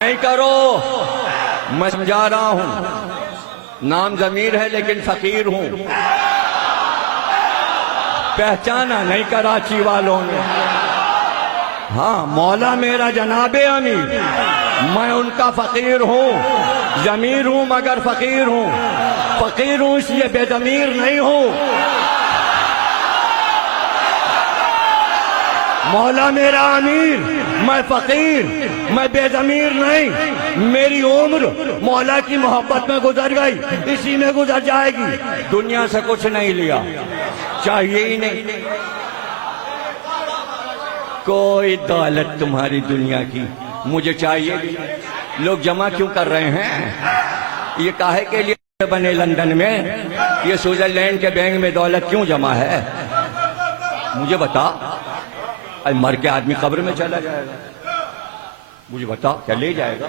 नहीं करो, मैं समझा रहा हूं। नाम जमीर है लेकिन फकीर हूं। पहचाना नहीं कराची वालों ने। हाँ, मौला मेरा जनाबे अमीर, मैं उनका फकीर हूं। जमीर हूं मगर फकीर हूं। फकीर हूं इसलिए बेजमीर नहीं हूं। मौला मेरा अमीर, मैं फकीर, मैं बेजमीर नहीं। मेरी उम्र मौला की मोहब्बत में गुजर गई, इसी में गुजर जाएगी। दुनिया से कुछ नहीं लिया, चाहिए ही नहीं। कोई दौलत तुम्हारी दुनिया की मुझे चाहिए भी। लोग जमा क्यों कर रहे हैं? ये काहे के लिए बने लंदन में? ये स्विट्जरलैंड के बैंक में दौलत क्यों जमा है? मुझे बता। मर के आदमी कब्र में चला जाएगा, मुझे बता क्या ले जाएगा?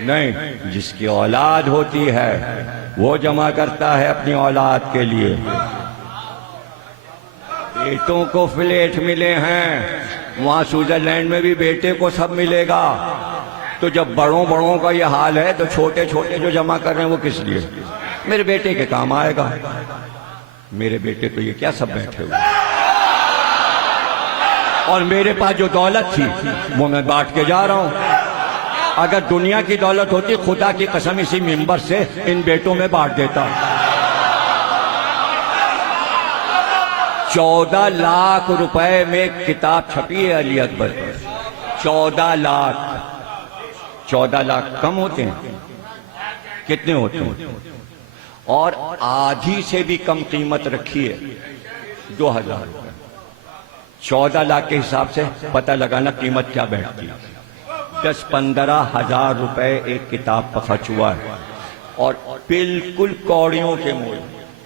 नहीं, जिसकी औलाद होती है वो जमा करता है अपनी औलाद के लिए। बेटों को फ्लैट मिले हैं, वहां स्विट्जरलैंड में भी बेटे को सब मिलेगा। तो जब बड़ों बड़ों का ये हाल है तो छोटे छोटे जो जमा कर रहे हैं वो किस लिए? मेरे बेटे के काम आएगा। मेरे बेटे तो ये क्या सब बैठे हुए, और मेरे पास जो दौलत थी वो मैं बांट के जा रहा हूं। अगर दुनिया की दौलत होती, खुदा की कसम इसी मिंबर से इन बेटों में बांट देता। 14 लाख रुपए में किताब छपी है अली अकबर पर। 14 लाख। 14 लाख कम होते हैं? कितने होते हैं? और आधी से भी कम कीमत रखी है 2000 रुपए। 14 लाख के हिसाब से पता लगाना कीमत क्या बैठती है। 10-15 हजार रुपए एक किताब पर खर्च हुआ है, और बिल्कुल कौड़ियों के मोल,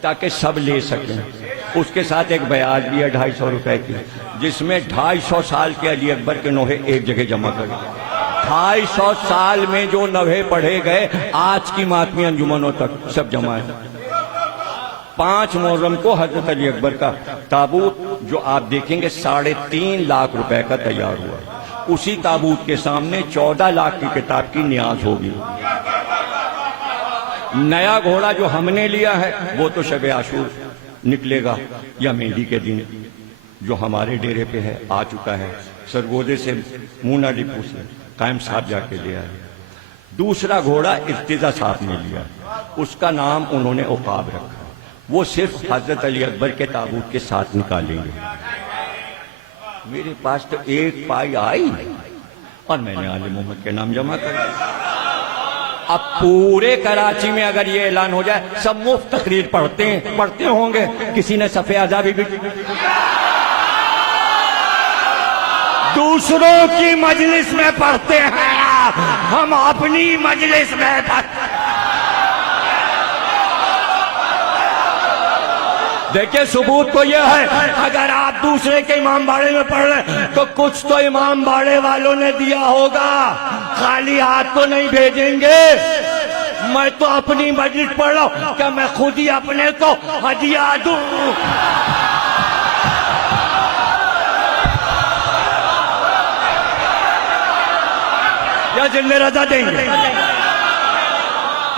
ताकि सब ले सकें। उसके साथ एक ब्याज भी है 250 रुपए की, जिसमें 250 साल के अली अकबर के नोहे एक जगह जमा कर। 250 साल में जो नोहे पढ़े गए आज की मातमी अंजुमनों तक सब जमा है। 5 मुहर्रम को हजरत अली अकबर का ताबूत जो आप देखेंगे 3.5 लाख रुपए का तैयार हुआ। उसी ताबूत के सामने 14 लाख की किताब की न्याज होगी। नया घोड़ा जो हमने लिया है वो तो शब आशूर निकलेगा या मेहंदी के दिन, जो हमारे डेरे पे है, आ चुका है। सरगोदे से मूना डिपू से कायम साहब जाके लिया है। दूसरा घोड़ा इर्तिजा साहब ने लिया, उसका नाम उन्होंने औकाब रखा। वो सिर्फ हजरत अली अकबर के ताबूत के साथ निकालेंगे। मेरे पास तो एक पाई आई और मैंने आले मोहम्मद के नाम जमा कर दिया। अब पूरे कराची में अगर ये ऐलान हो जाए, सब मुफ्त तकरीर पढ़ते होंगे। किसी ने सफ़े आज़ादी भी दूसरों की मजलिस में पढ़ते हैं, हम अपनी मजलिस में पढ़ते। देखिए, सबूत तो यह है, अगर आप दूसरे के इमाम बाड़े में पढ़ रहे हैं तो कुछ तो इमाम बाड़े वालों ने दिया होगा। खाली हाथ तो नहीं भेजेंगे। मैं तो अपनी मस्जिद पढ़ रहा हूं, क्या मैं खुद ही अपने को हदिया दूं? या जिन्ने रजा देंगे?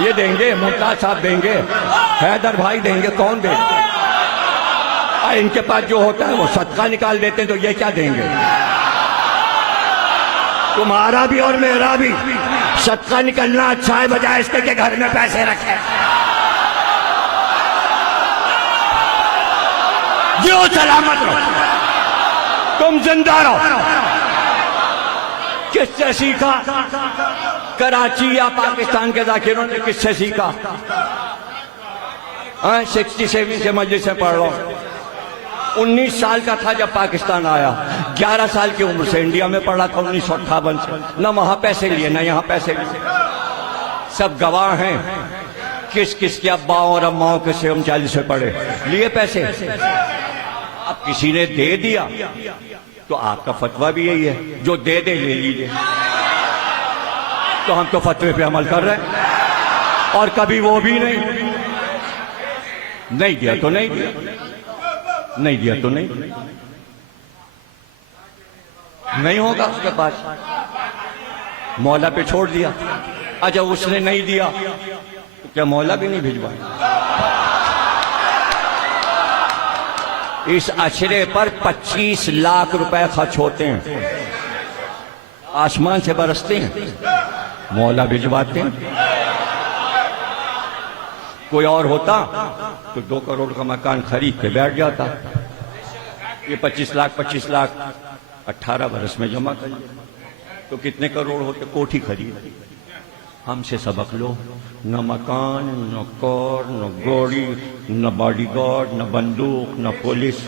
ये देंगे, मुमताज साहब देंगे, हैदर भाई देंगे, कौन देंगे? इनके पास जो होता है वो सदका निकाल देते हैं, तो ये क्या देंगे? तुम्हारा भी और मेरा भी सदका निकलना अच्छा है, बजाय इसके के घर में पैसे रखे। जो सलामत रहो, तुम जिंदा रहो। किससे सीखा? कराची या पाकिस्तान के जाकिरों ने किससे सीखा? 67 से मस्जिद से पढ़ लो। 19 साल का था जब पाकिस्तान आया, 11 साल की उम्र से इंडिया में पढ़ा था 1958 से। न वहां पैसे लिए न यहाँ पैसे लिए। सब गवाह हैं किस किस के अब्बाओं और अम्माओं के से हम 40 से पढ़े, लिए पैसे। अब किसी ने दे दिया तो आपका फतवा भी यही है, जो दे दे ले लीजिए। तो हम तो फतवे पे अमल कर रहे हैं, और कभी वो भी नहीं दिया तो नहीं दिया, नहीं दिया तो नहीं होगा उसके पास। मौला पे छोड़ दिया। अच्छा उसने नहीं दिया तो क्या मौला भी नहीं भिजवाया? इस अशरे पर 25 लाख रुपए खर्च होते हैं, आसमान से बरसते हैं, मौला भिजवाते हैं। कोई और होता तो 2 करोड़ का मकान खरीद के बैठ जाता। ये 25 लाख 18 बरस में जमा कर तो कितने करोड़ होते? कोठी खरीद। हमसे सबक लो, न मकान, न कार, न गाड़ी, न बॉडीगार्ड, न बंदूक, न पुलिस।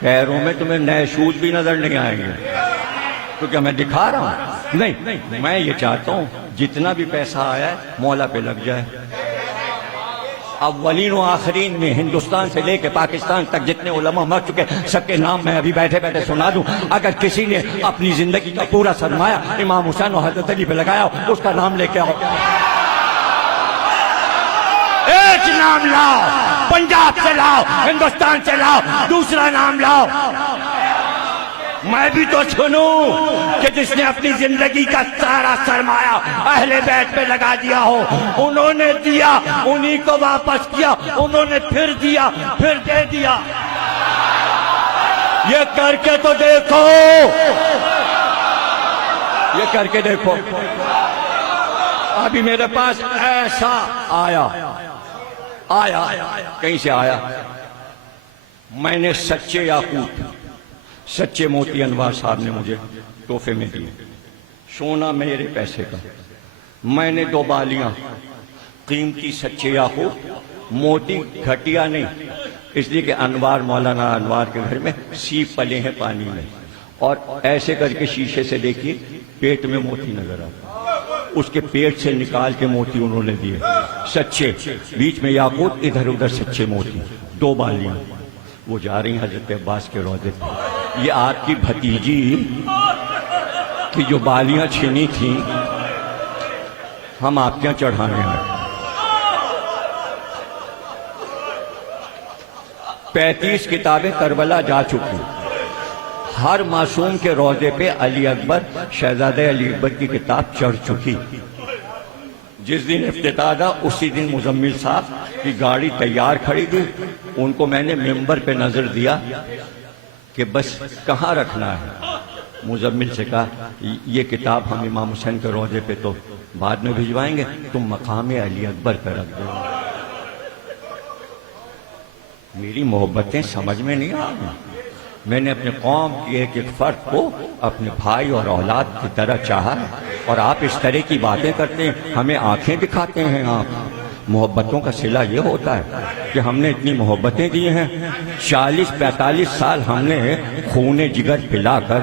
पैरों में तुम्हें नए शूज भी नजर नहीं आएंगे। तो क्या मैं दिखा रहा हूं? नहीं, मैं ये चाहता हूं जितना भी पैसा आया है मौला पे लग जाए। अव्वलीन और आखिरीन में हिंदुस्तान से लेके पाकिस्तान तक जितने उलमा मर चुके सबके नाम मैं अभी बैठे बैठे सुना दूं। अगर किसी ने अपनी जिंदगी का पूरा सरमाया इमाम हुसैन और हजरत अली पे लगाया उसका नाम लेके आओ। एक नाम लाओ, पंजाब से लाओ, हिंदुस्तान से लाओ, दूसरा नाम लाओ। मैं भी तो सुनूं कि जिसने अपनी जिंदगी का सारा सरमाया अहले बैत पे लगा दिया हो, उन्होंने दिया, उन्हीं को वापस किया, उन्होंने फिर दिया, फिर दे दिया। ये करके तो देखो, ये करके देखो। अभी मेरे पास ऐसा आया कहीं से आया, मैंने सच्चे याकूत, सच्चे मोती अनवार साहब ने मुझे तोहफे में दिए। सोना मेरे पैसे का। मैंने 2 बालियां कीमती सच्चे याकूत, मोती घटिया नहीं, इसलिए कि अनवार, मौलाना अनवार के घर में सीप पले हैं पानी में। और ऐसे करके शीशे से देखिए पेट में मोती नजर आता, उसके पेट से निकाल के मोती उन्होंने दिए सच्चे, बीच में याकूत, इधर उधर सच्चे मोती। 2 बालियां वो जा रही हजरत अब्बास के रोजे पे। ये आपकी भतीजी की जो बालियां छीनी थी हम आपके यहाँ चढ़ाने हैं। 35 किताबें करबला जा चुकी। हर मासूम के रोजे पे अली अकबर, शहजादे अली अकबर की किताब चढ़ चुकी। जिस दिन इफ्तिताह था उसी दिन मुजम्मिल साहब की गाड़ी तैयार खड़ी थी, उनको मैंने मेंबर पे नजर दिया कि बस कहाँ रखना है। मुजम्मिल से कहा ये किताब हम इमाम हुसैन के रोजे पे तो बाद में भिजवाएंगे, तुम मकाम अली अकबर पे रख दो। मेरी मोहब्बतें समझ में नहीं आ रही। मैंने अपने कौम की एक एक फर्द को अपने भाई और औलाद की तरह चाहा, और आप इस तरह की बातें करते हैं, हमें आंखें दिखाते हैं आप। मोहब्बतों का सिला ये होता है कि हमने इतनी मोहब्बतें दी हैं, 40-45 साल हमने खूने जिगर पिलाकर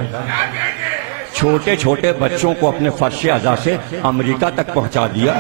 छोटे छोटे बच्चों को अपने फर्श अज़ा से अमेरिका तक पहुंचा दिया।